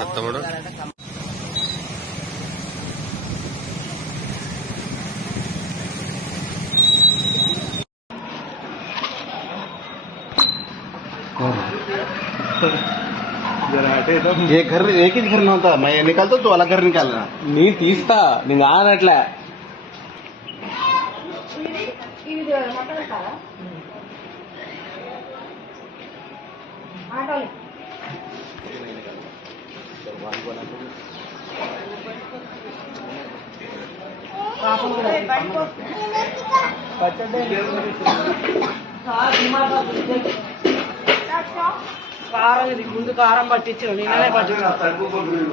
చెప్తాడు ये घर एक ही घर में होता मैं निकालता तो अलग घर निकालना नी तीस्ता नहीं आनट्ला కారం ఇది ముందు కారం పట్టించాను నేనే పట్టించాను